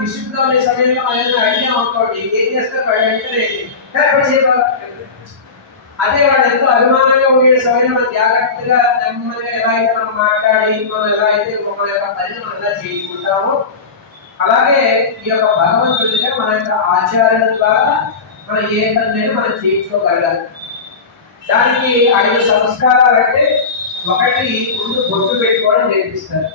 విసుగ్గా ఉండే సమయంలో ఆయన అడిగాం అనుకోండి ఏం చేస్తారు? వెంటనే అదే వాళ్ళు ఎంతో అభిమానంగా ఉండే సమయంలో జాగ్రత్తగా నెమ్మదిగా ఎలా అయితే మనం మాట్లాడి మనం ఎలా అయితే మన యొక్క పనిని మనం ఎలా చేసుకుంటామో అలాగే ఈ యొక్క భగవంతుడిగా మన యొక్క ఆచార్యుల ద్వారా మనం ఏ పనినైనా మనం చేయించుకోగలగాలి. దానికి ఐదు సంస్కారాలు అంటే ఒకటి ముందు బొట్టు పెట్టుకోవడం నేర్పిస్తారు.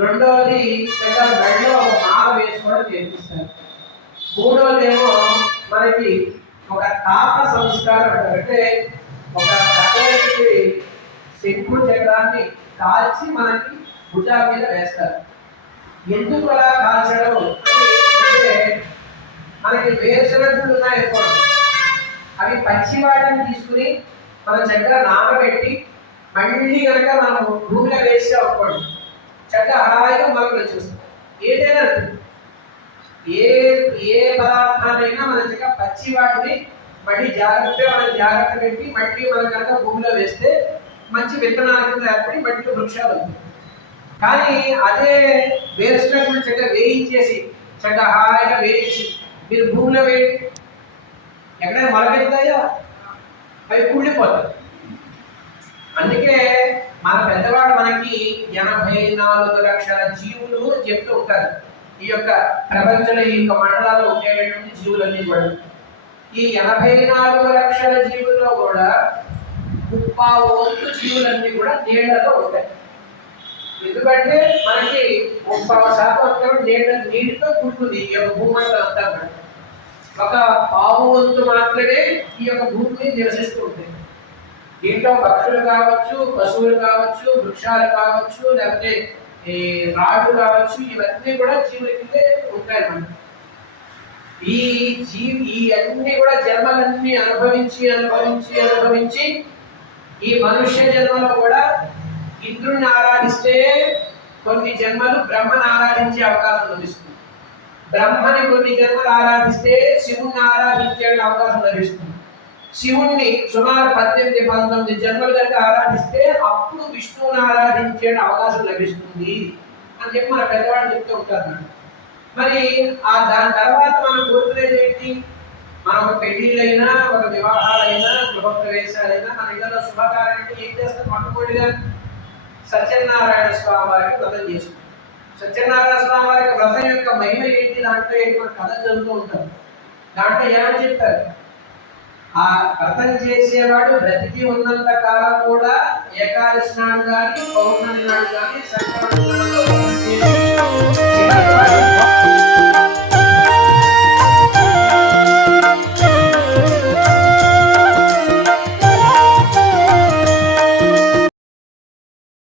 రెండవది పెద్ద మెడలో ఒక మాల వేసుకోవడం నేర్పిస్తారు. మూడవదేమో మనకి ఒక తాత సంస్కారం అంటే ఒక రకమైనటువంటి శంకు చక్రాన్ని కాల్చి మనకి భుజాల మీద వేస్తారు. ఎందుకు అలా కాల్చడం అంటే మనకి వేరుశనగలు ఉన్నాయి అవి పచ్చి వాటిని తీసుకుని మన చక్ర నానబెట్టి మళ్ళీ కనుక మనం భూమిలో వేసి అనుకోండి చక్కగా హాయిగా మొలకలు వచ్చేస్తాం ఏదైనా ఏ ఏ పదార్థాలైనా మనం చక్కగా పచ్చి వాటిని మళ్ళీ జాగ్రత్తగా మనం జాగ్రత్త పెట్టి మట్టి మనం కనుక భూమిలో వేస్తే మంచి విత్తనాల కింద ఏర్పడి మళ్ళీ వృక్షాలు అవుతాయి. కానీ అదే వేరుశనగలు చక్కగా వేయించేసి చక్కగా హాయిగా వేయించి మీరు భూమిలో వేయండి. ఎక్కడైనా మొలకెత్తాయా అవి కుళ్ళిపోతాయి అందుకే మన పెద్దవాడు మనకి ఎనభై నాలుగు లక్షల జీవులు అని చెప్తూ ఉంటారు. ఈ యొక్క ప్రపంచంలో ఈ యొక్క మండలాల్లో ఉండేటటువంటి జీవులన్నీ కూడా. ఈ ఎనభై నాలుగు లక్షల జీవుల్లో కూడా ముప్పావు వంతు జీవులన్నీ కూడా నీళ్ళలో ఉంటాయి. ఎందుకంటే మనకి ముప్పై శాతం అంతా నీళ్ళ నీటితో కూడుకుంది ఈ యొక్క భూమండలం అంతా ఒక పావు వంతు మాత్రమే ఈ యొక్క భూమిని నివసిస్తూ ఉంటుంది. దీంట్లో పక్షులు కావచ్చు పశువులు కావచ్చు వృక్షాలు కావచ్చు లేకపోతే ఈ రాళ్ళు కావచ్చు ఇవన్నీ కూడా జీవుల కిందే ఉంటాయి మనకి ఈ జీవి ఈ అన్ని కూడా జన్మలన్నీ అనుభవించి అనుభవించి అనుభవించి ఈ మనుష్య జన్మలో కూడా ఇంద్రుణ్ణి ఆరాధిస్తే కొన్ని జన్మలు బ్రహ్మను ఆరాధించే అవకాశం లభిస్తుంది. బ్రహ్మని కొన్ని జన్మలు ఆరాధిస్తే శివుణ్ణి ఆరాధించే అవకాశం లభిస్తుంది. శివుణ్ణి సుమారు పద్దెనిమిది పంతొమ్మిది జన్మలు కనుక ఆరాధిస్తే అప్పుడు విష్ణువుని ఆరాధించే అవకాశం లభిస్తుంది అని చెప్పి మన పెద్దవాళ్ళు చెప్తూ ఉంటారు. మరి ఆ దాని తర్వాత మనం కోరుకునేది ఏంటి? మన ఒక పెళ్ళిళ్ళైనా ఒక వివాహాలైనా గృహప్రవేశాలైనా మన ఇళ్ళలో శుభకార్యం అంటే ఏం చేస్తాం? మొట్టమొదటిగా సత్యనారాయణ స్వామి వారికి వ్రతం చేసుకుంటాం. సత్యనారాయణ స్వామి వారికి వ్రతం యొక్క మహిమ ఏంటి? దాంట్లో ఏంటి మన కథ చదువుతూ ఉంటాం. దాంట్లో ఏమని చెప్తారు? ఆ వ్రతం చేసేవాడు బ్రతికి ఉన్నంత కాలం కూడా ఏకాదశి నాడు కానీ పౌర్ణమి నాడు కానీ సంక్రమణ